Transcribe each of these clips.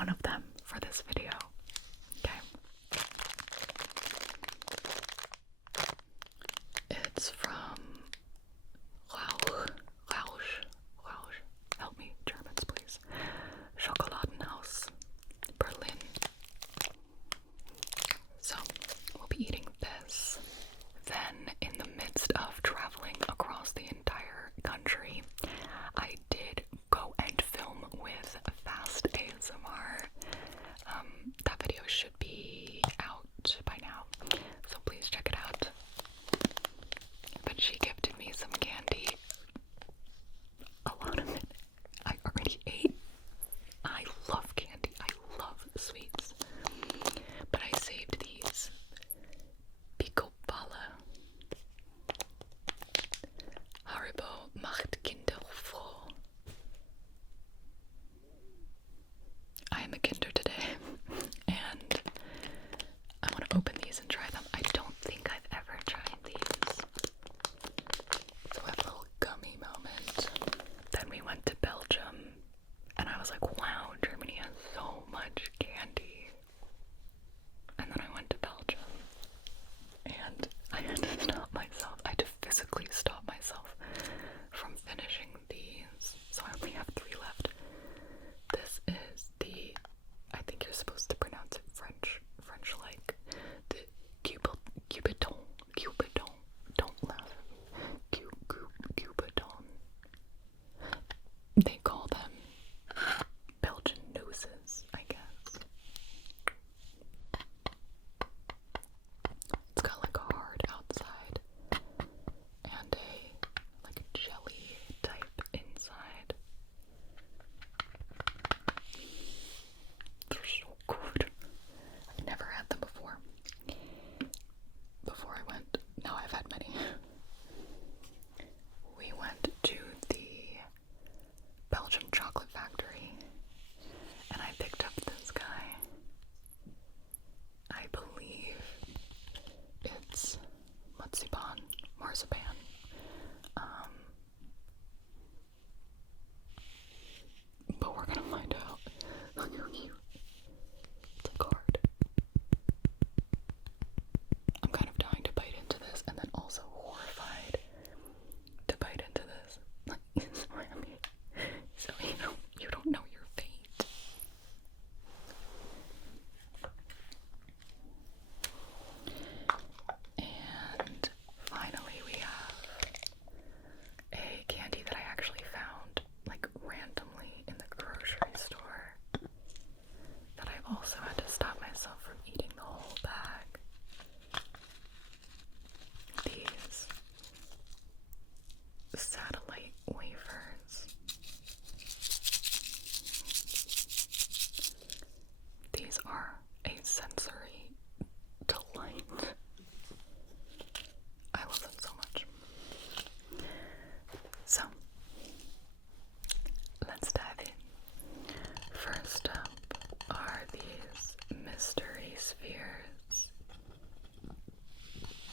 one of them for this video. Okay. It's from Rausch. Help me, Germans, please. Schokoladenhaus, Berlin. So, we'll be eating this. Then, in the midst of traveling across the entire country, I did go and film with Fast ASMR. That video should be out by now, so please check it out. But she gifted me some candy. A lot of it I already ate. I love candy. I love sweets. But I saved these. Picoballa. Haribo macht Kinder froh. I am a Kinder today, and I want to open these and try them. I don't think I've ever tried these. So a little gummy moment. Then we went to Belgium, and I was like, wow, Germany has so much candy. And then I went to Belgium, and I had to stop myself. I had to physically stop myself from finishing these. So I only have 3 left. This is the, I think you're supposed to pronounce it French-like, the Cupidon, don't laugh at me, Cupidon. They call them Belgian noses, I guess. It's got like a hard outside and like a jelly type inside. They're so good. I've never had them before. Before I went, no, I've had many. We went to the Belgium chocolate factory, and I picked up this guy. I believe it's marzipan. But we're gonna find out. Look how cute. It's a card. I'm kind of dying to bite into this, and then also horrified to bite into this. Like, so you don't know your fate. And finally we have a candy that I actually found like randomly in the grocery store that I've also had to stop myself from eating the whole bag. These satellite wafers. These are a sensory delight. I love them so much. So, let's dive in. First up are these mystery spheres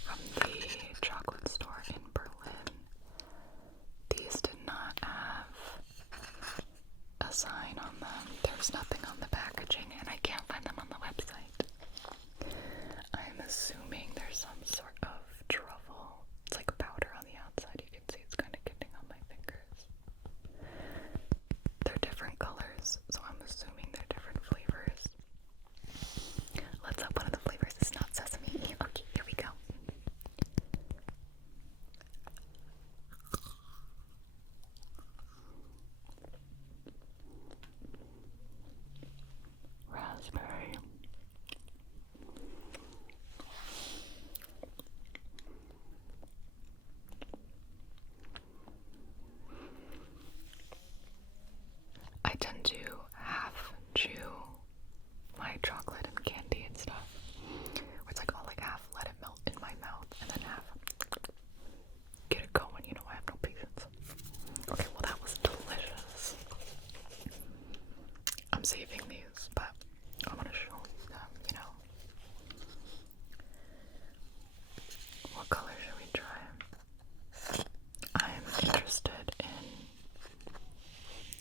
from the chocolate store in Berlin. These did not have a sign on them. There's nothing on the packaging, and I can't find them on the website. I'm assuming there's some sort of truffle. It's like a powder on the outside. You can see it's kind of getting on my fingers. They're different colors, so I'm assuming they're different flavors. Let's hope one of the flavors is not sesame. Okay, here we go. Raspberry. I tend to half chew my chocolate and candy and stuff. Where it's like I'll like half let it melt in my mouth and then half get it going, I have no patience. Okay, well that was delicious. I'm saving these, but I want to show them, What color should we try? I'm interested in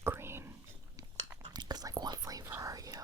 green. Because, like, what flavor are you?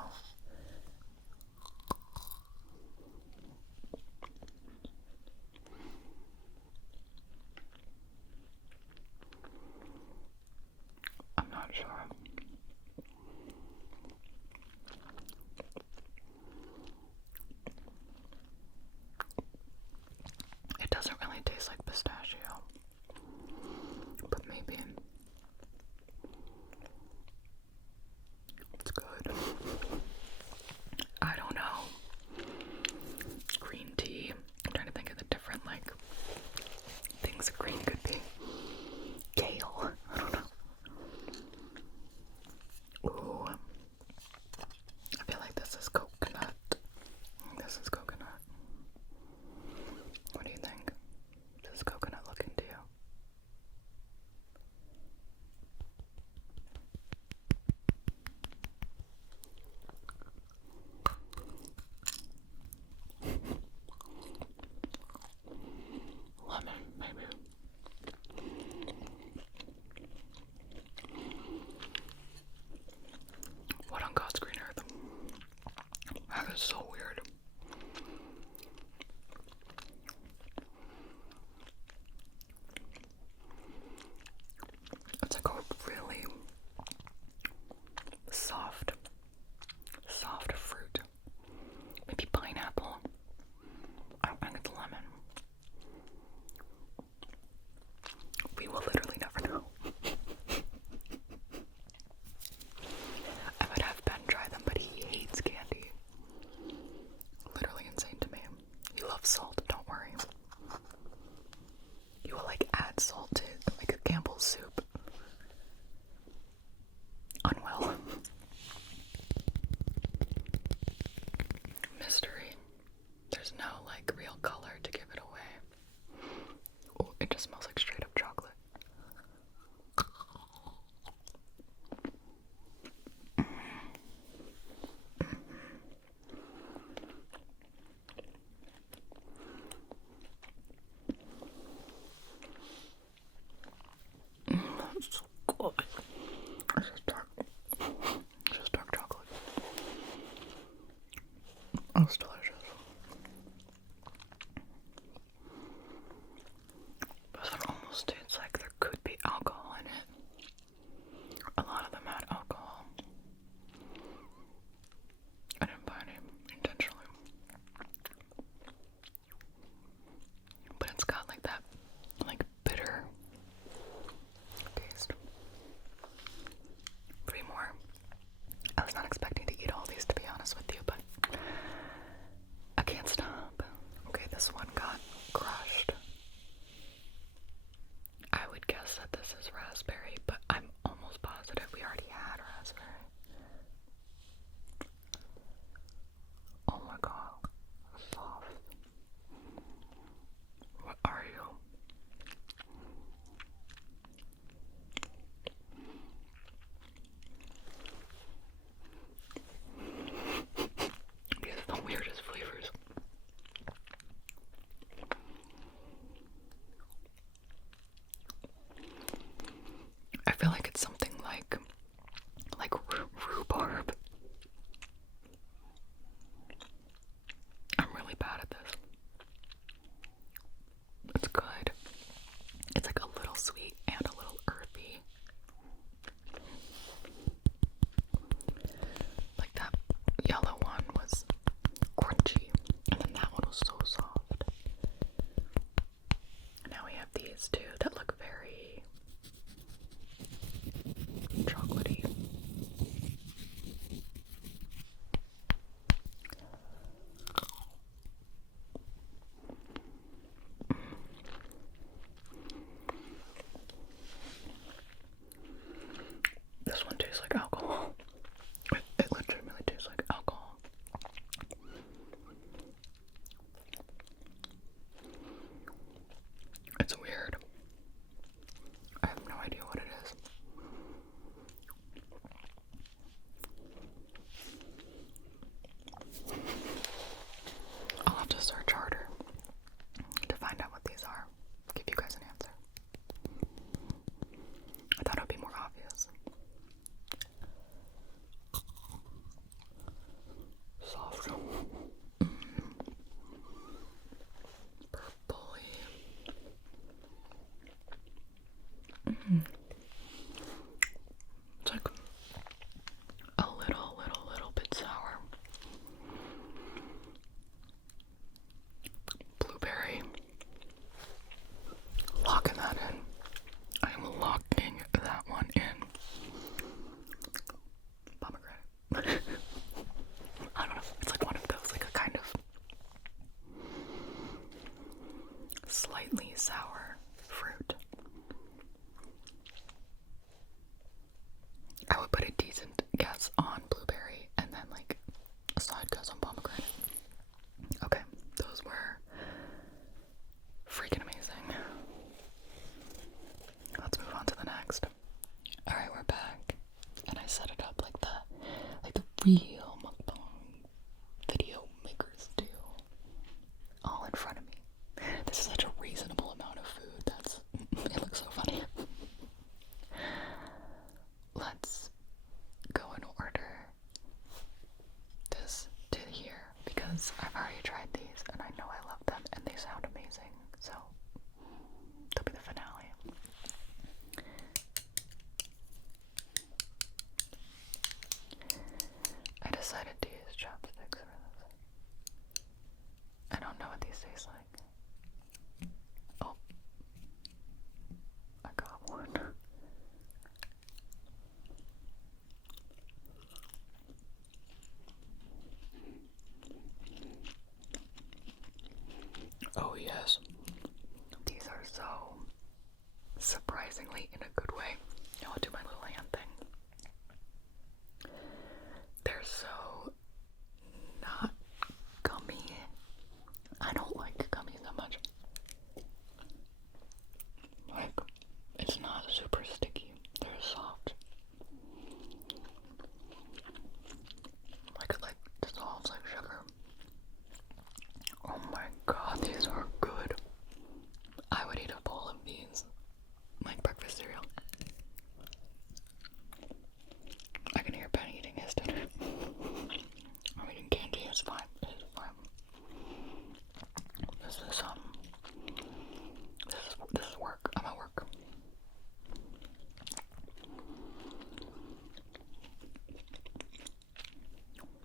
real mukbang video makers do. All in front of me. This is such a reasonable amount of food. It looks so funny. Let's go and order this to here because I've already tried these and I know I love them and they sound amazing. So they'll be the finale. I decided to use chopsticks for this. I don't know what these taste like. Oh, I got one. Oh yes. These are so surprisingly in a good way. Now I'll do my little hand thing. They're so not gummy. I don't like gummies that much. Like, it's not super sticky. They're soft. Like it dissolves like sugar. Oh my god, these are good. I would eat a bowl of these like breakfast cereal. I can hear Ben eating his dinner. I'm eating candy, it's fine. It's fine. This is work. I'm at work.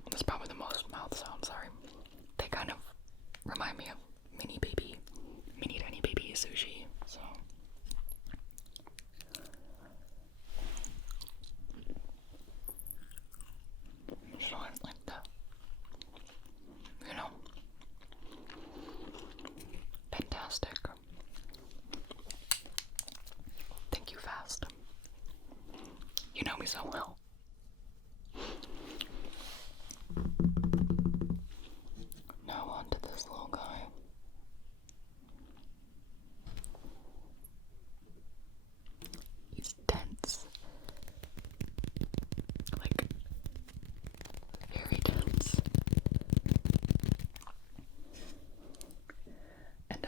That's probably the most mouth sound, sorry. They kind of remind me of mini tiny baby sushi, so. Just like that. You know. Fantastic. Thank you, Fast. You know me so well. Now on to this little guy. He's dense. Like, very dense. And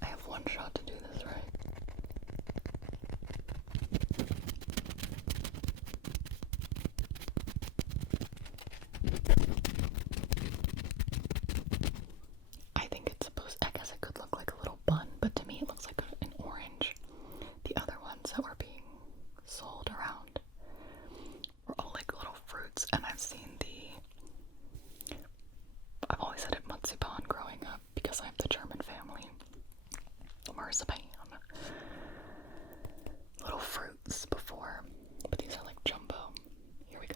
I have one shot to do this right. I guess it could look like a little bun, but to me it looks like an orange. The other ones that were being sold around were all like little fruits, and I've always had it marzipan growing up because I have the German family. Marzipan. Little fruits before, but these are like jumbo. Here we go.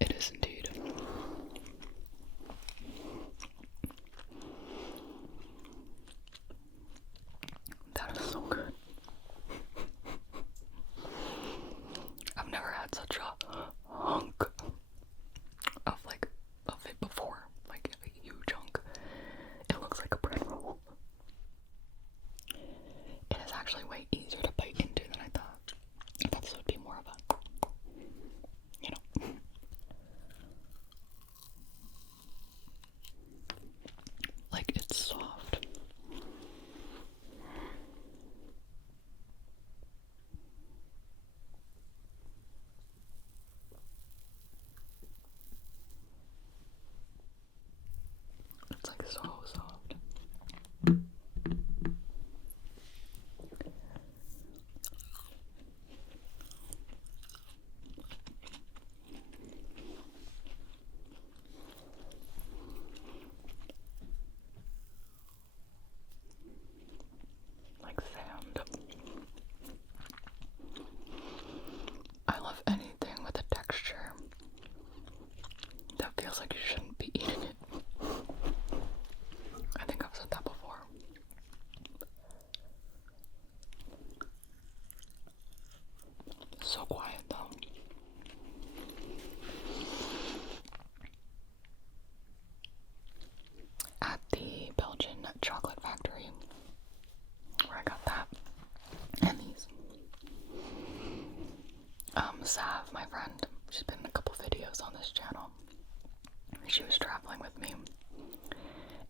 It is indeed. so quiet though. At the Belgian chocolate factory, where I got that, and these. Sav, my friend, she's been in a couple videos on this channel. She was traveling with me,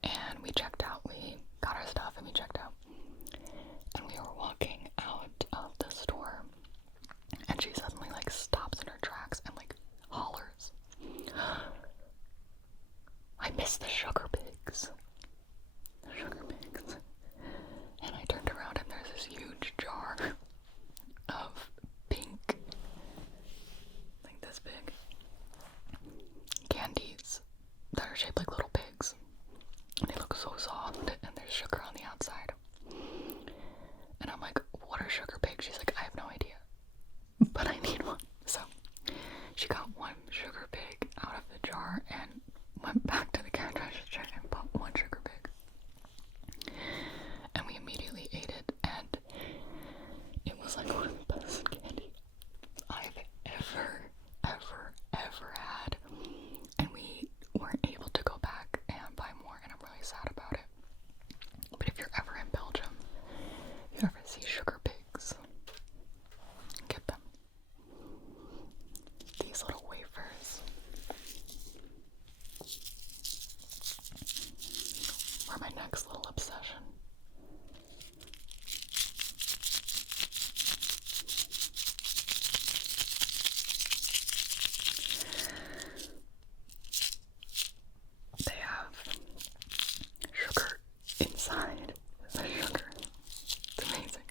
and we checked out. We got our stuff and we checked out, and we were walking out of the store, and she suddenly like stops in her tracks and like hollers, "I miss the sugar pigs." The sugar pigs. And I turned around and there's this huge jar of pink, like this big, candies that are shaped like little pigs. And they look so soft, and there's sugar on the outside. And I'm like, "What are sugar pigs?" She's like, "I have no idea, but I need one." So she got one sugar pig out of the jar and went back to the cash register and bought one sugar pig. And we immediately ate it, and it was like one of the best candy I've ever had. And we weren't able to go back and buy more, and I'm really sad about it. But if you're ever in Belgium, if you ever see sugar pigs, get them. These little wafers are my next little obsession. They have sugar inside the sugar. It's amazing.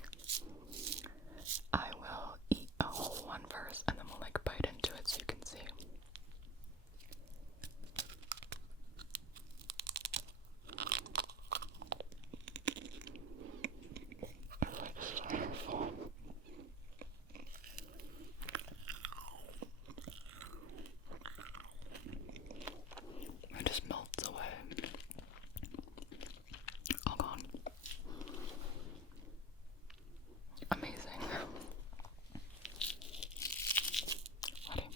I will eat a whole one first, and then we'll like bite into it so you can see. It's like styrofoam. It just melts away. All gone. Amazing. Ready?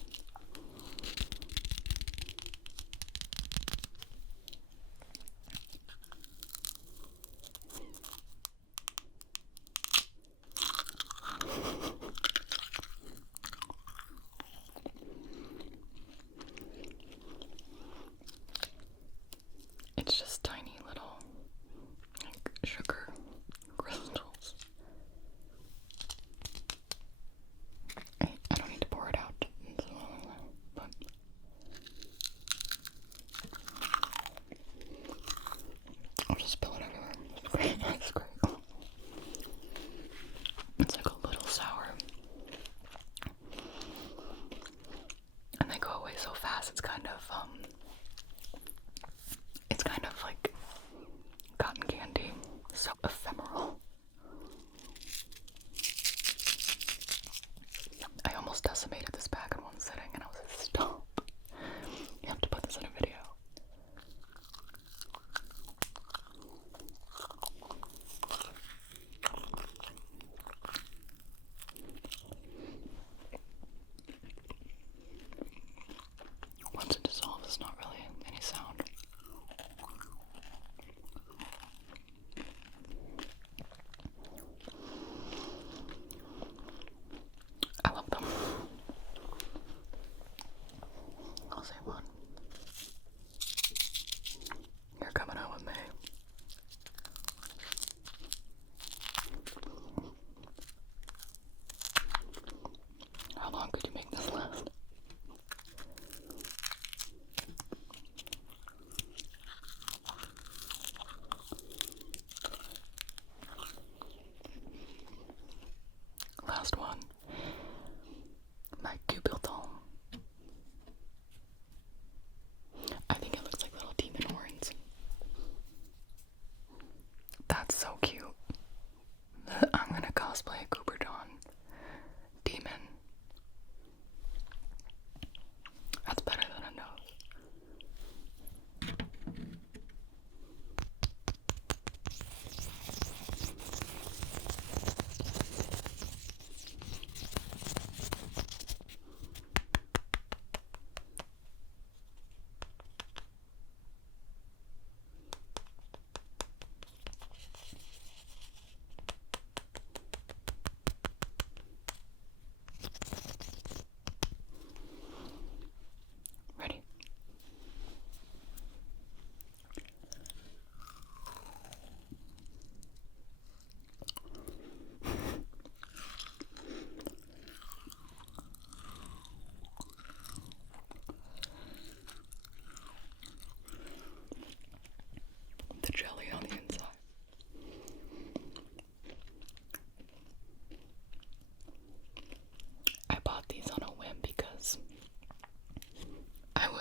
It's just tiny little like sugar crystals. I don't need to pour it out, but I'll just spill it everywhere. It's great. It's great. It's like a little sour, and they go away so fast. It's kind of like cotton candy, so ephemeral. I almost decimated this bag in one sitting, and I was like, "Stop! You have to put this in a video." Once it dissolves, it's not really any sound. I love them. I'll say one. You're coming out with me. How long could you make this last? Last one. My Cubilton. I think it looks like little demon horns. That's so cute. I'm gonna cosplay a Cooper Dawn demon.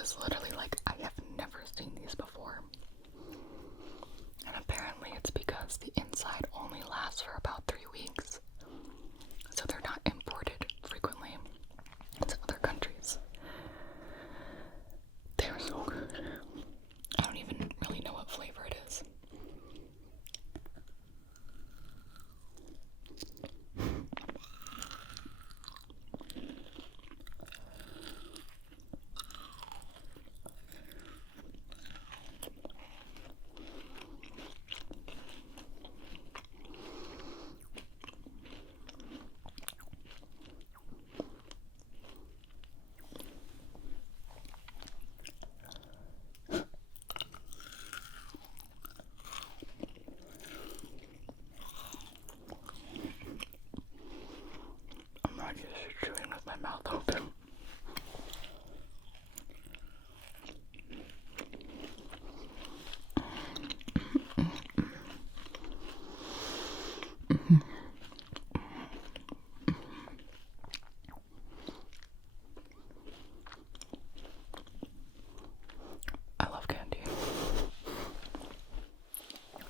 was literally like, I have never seen these before. And apparently it's because the inside only lasts for about 3 weeks. So they're not imported frequently into other countries. They were so good. I don't even really know what flavor it is. I'm not used to chewing with my mouth open. I love candy.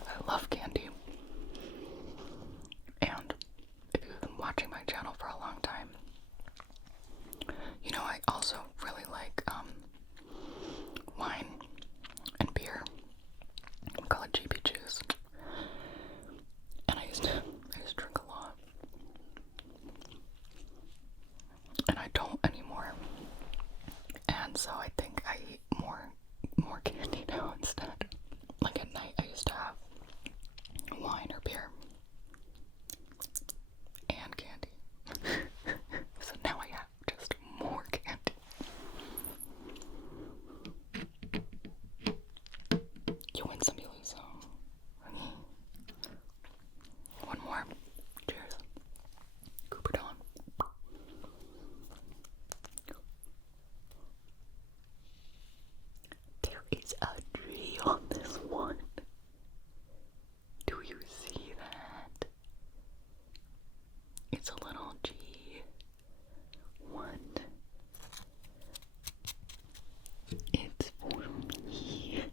I love candy. And if you've been watching my channel for a long time, you know I also really like wine and beer. We call it GB juice. And I used to drink a lot. And I don't anymore. And so I think I eat more candy now instead. Like at night I used to have wine or beer and candy. So now I have just more candy. You win some, you lose some. One more. Cheers. Cooper Dawn. There is a G on this one. Do you see that? It's a little G. What? It's for me.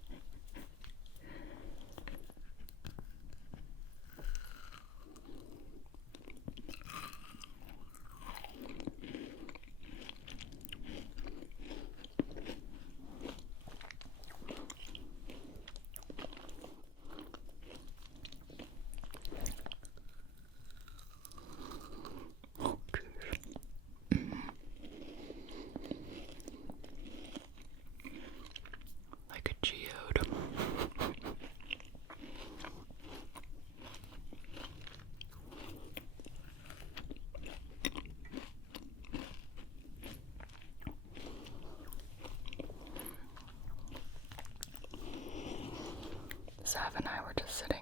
Like a geode. 7 and I were just sitting